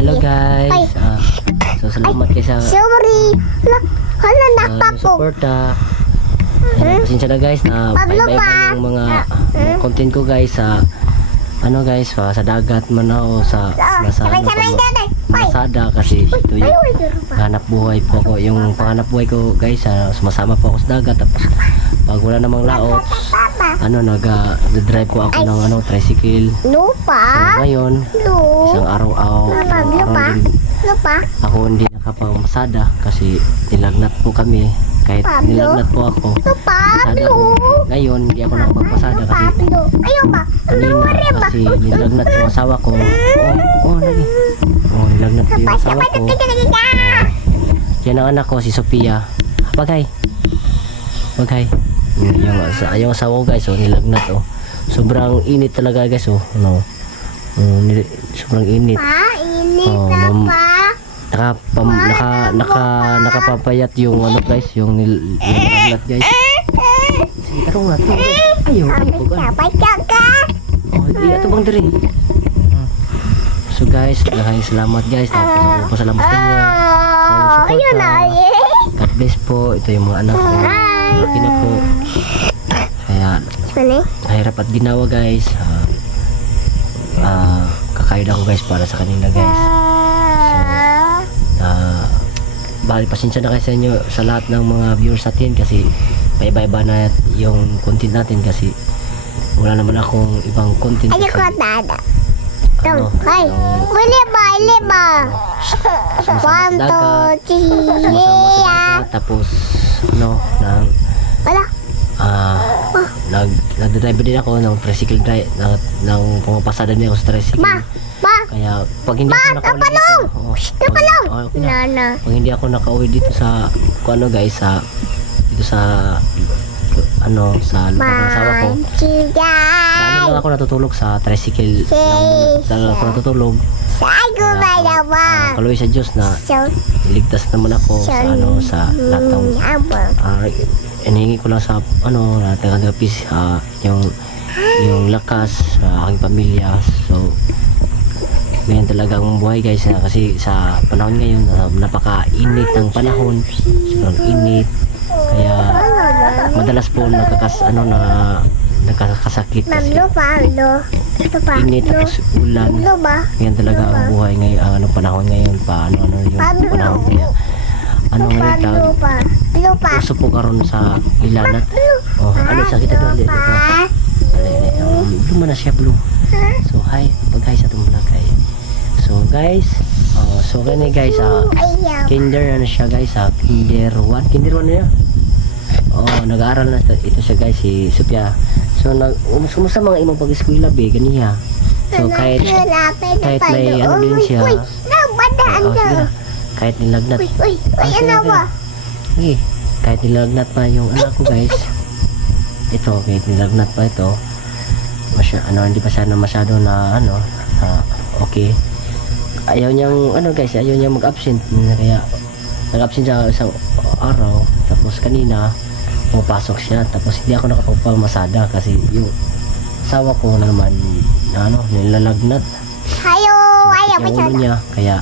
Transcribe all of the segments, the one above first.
Hello guys. Ah, so salamat kayo sa Sorry. Hala, uh, nakapapog. suporta. Ayan, pasensya na guys na Pablo bye-bye yung mga content ko guys sa ano guys pa sa dagat man ako sa Ah, nasa ano, Masada kasi ito yung hanap buhay po ko. Yung panganap buhay ko guys ah, sumasama po ako sa dagat tapos pag wala namang laot ano nag ah, drive po ako ng ano tricycle. So Lupa. ngayon isang araw ako Mama, isang lupa. Lupa. ako hindi nakapamasada kasi nilagnat po kami kahit nilagnat po ako pasada ko ngayon hindi ako nakapagpasada kasi. Ayaw ba? kanina kasi nilagnat yung asawa ko. Oh, oh lagi oh nilagnat yung asawa ko. yan ang anak ko si Sophia. Bagay bagay yung, yung, yung asawa ko guys oh nilagnat oh. Sobrang init talaga guys oh. No Oh, nil- sobrang init. Pa, init Oh, na pa. Naka pam, naka naka nakapapayat yung ano guys yung nil yung guys. Sige taro nga taro guys ayaw ayaw po ka. oh di ato bang diri? So guys maraming salamat guys. Tapos ako po salamat sa inyo Ah, support ayun na. na. God bless po. Ito yung mga anak ko. Laki na po. Kaya Mali. mahirap at ginawa guys. Ah, ah kakayod ako guys para sa kanila guys Ah, bali pasensya na kayo sa inyo sa lahat ng mga viewers natin kasi paiba-iba na yung content natin kasi wala naman akong ibang content Ay, kasi ko dada. ano, ay. Bili ba, bili ba? One, two, three, tapos ano nang Wala. ah nag nagdadrive din ako ng tricycle drive ng, ng pumapasada din ako sa tricycle Ma, ma. kaya pag hindi ako nakauwi dito oh, Kapalong. oh, okay na. Nana. pag hindi ako nakauwi dito sa kung ano guys sa dito sa ano sa lugar ng asawa ko. Sa ano lang ako natutulog sa tricycle lang lang ako natutulog. Kaya ako, ah, kaluwi sa Diyos na So, iligtas naman ako sa ano sa lahat ng abang. ah, inihingi ko lang sa ano lahat ng agapis ah, yung yung lakas sa aking pamilya. So ganyan talaga ang buhay guys na kasi sa panahon ngayon na napaka-init ng panahon. Sobrang init. Kaya madalas po nagkakas ano na nagkakasakit kasi. Init tapos ulan. Ganyan talaga ang buhay ngayon ang ano panahon ngayon pa ano ano yung Pablo. panahon kaya. Ano ngayon tawag? uso po karon sa ilanat oh ano sakit ito hindi ito man na siya blue. So hi. Pag hi sa itong vlog ay so guys oh, so gani guys Ayaw. kinder na siya guys ah kinder 1 kinder 1 na niya oh nag-aaral na ito, ito siya guys si Sophia so nag um, kumusta mga imong pag-eskwela be ganiya so kahit kahit may ano din siya. Uy, nabadaan oh, na kahit nilagnat Uy, uy, uy, ano ba? Sige, kahit nilagnat pa yung anak ko guys. Ito, kahit nilagnat pa ito. Masya, ano, hindi pa siya na masyado na, ano, na okay. Ayaw niyang, ano guys, ayaw niyang mag-absent. Kaya, nag-absent siya isang araw. Tapos kanina, pumapasok siya. Tapos hindi ako nakapagpamasada kasi yung asawa ko na naman, na, ano, nilalagnat. Hayo, ayaw siya. ulo niya. Kaya,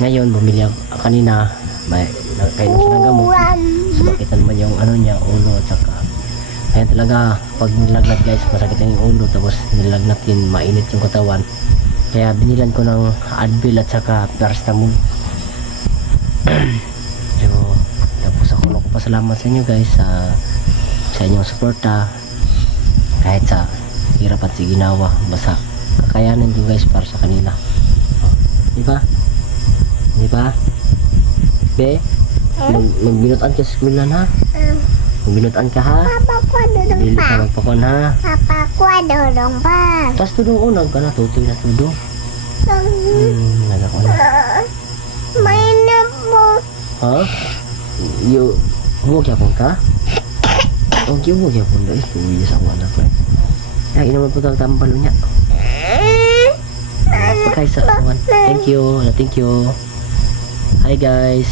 ngayon, bumili ako kanina. May, kainom siya ng gamot. Uwan. Sumakitan man yung ano niya, ulo at saka kaya talaga pag nilagnat guys, masakit yung ulo tapos nilagnat din, mainit yung katawan. Kaya binilan ko ng Advil at saka paracetamol. so, tapos ako lang ko pasalamat sa inyo guys sa sa inyong suporta kahit sa hirap at sa ginawa basta kakayanin ko guys para sa kanila oh, di ba? di ba? be? mag, magbinutan ka sa eskwela ha? Um, magbinutan ka ha? Papa ko dudong pa. ka magpakon ha? Papa ko dudong pa. tas tudong unang ka na tutoy na tudong hmm, nagako na May na po. ha? yo huwag yapon ka? huwag yung huwag yapon dahil tuwi sa anak ko eh kaya inaman po tawag tambalo niya. Pagkay sa awan thank you thank you. Hi guys.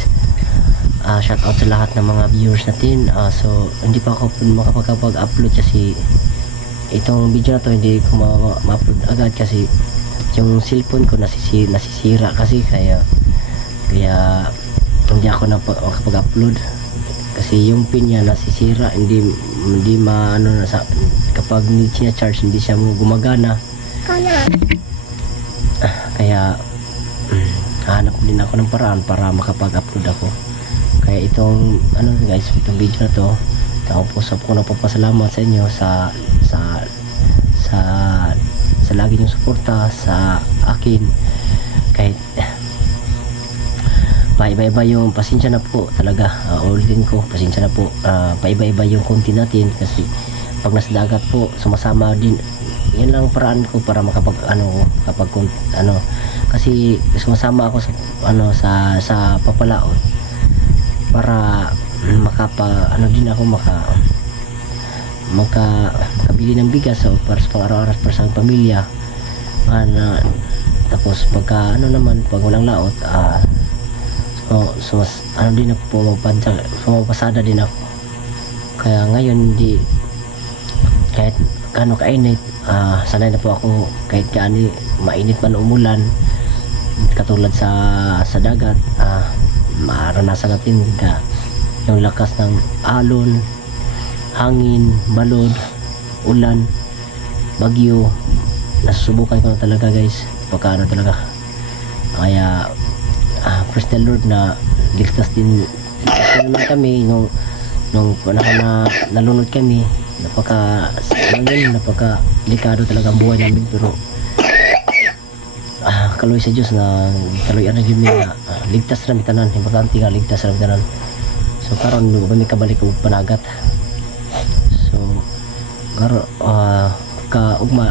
Ah, shout out sa lahat ng mga viewers natin. Ah, so hindi pa ako makapag-upload kasi itong video na to hindi ko ma- ma-upload agad kasi yung cellphone ko nasisi, nasisira kasi kaya kaya hindi ako nakapag-upload kasi yung pin niya nasisira hindi hindi maano na sa kapag niya charge hindi siya mo gumagana. Kana. kaya mm, hanap din ako ng paraan para makapag-upload ako. Kaya itong ano guys itong video na to tapos ako napapasalamat sa inyo sa sa sa sa lagi niyong suporta sa akin. Kahit paiba-iba yung pasensya na po talaga uh, ulitin ko. Pasensya na po. Ah, paiba-iba yung konti natin kasi pag nasa dagat po sumasama din. Yan lang ang paraan ko para makapag ano kapag ano kasi sumasama ako sa ano sa sa papalaot para makapa ano din ako maka maka makabili ng bigas o para sa pang-araw-araw para sa pamilya. Na tapos pagka ano naman pag walang laot ah so, so mas- ano din ako pumapadya pumapasada din ako. Kaya ngayon hindi kahit kano kainit ah sanay na po ako kahit kaani mainit man umulan katulad sa sa dagat ah maranasan natin ka yung lakas ng alon hangin balod ulan bagyo. Nasusubukan ko na talaga guys pagka ano talaga. Kaya praise the Lord na ligtas din. Naman kami nung nung panahon na nalunod kami napaka ano napaka delikado talaga ang buhay namin pero ah, kaloy sa Diyos na kaloy ano yun na ah, ligtas na tanan importante nga ligtas na tanan so karon mo kami kabalik og panagat. So karo ah ka ugma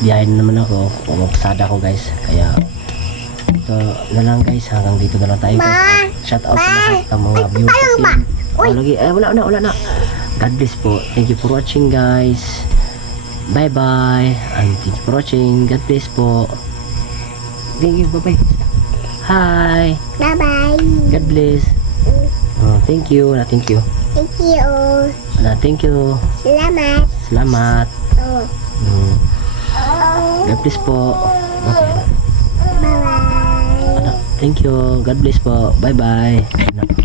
biyahin naman ako pumapasada ko guys. Kaya ito na lang guys. Hanggang dito na lang tayo guys. Shout out sa lahat ng mga viewers oh, lagi. Eh wala na wala na. God bless po. Thank you for watching guys. Bye bye and thank you for watching. God bless po. Thank you. Bye bye hi. Bye-bye. God bless. Oh, thank you. Na thank you. Thank you. na thank you. Salamat. salamat. Oh. Mm, God bless po. Okay. Bye-bye. Ano, thank you. God bless po. Bye-bye.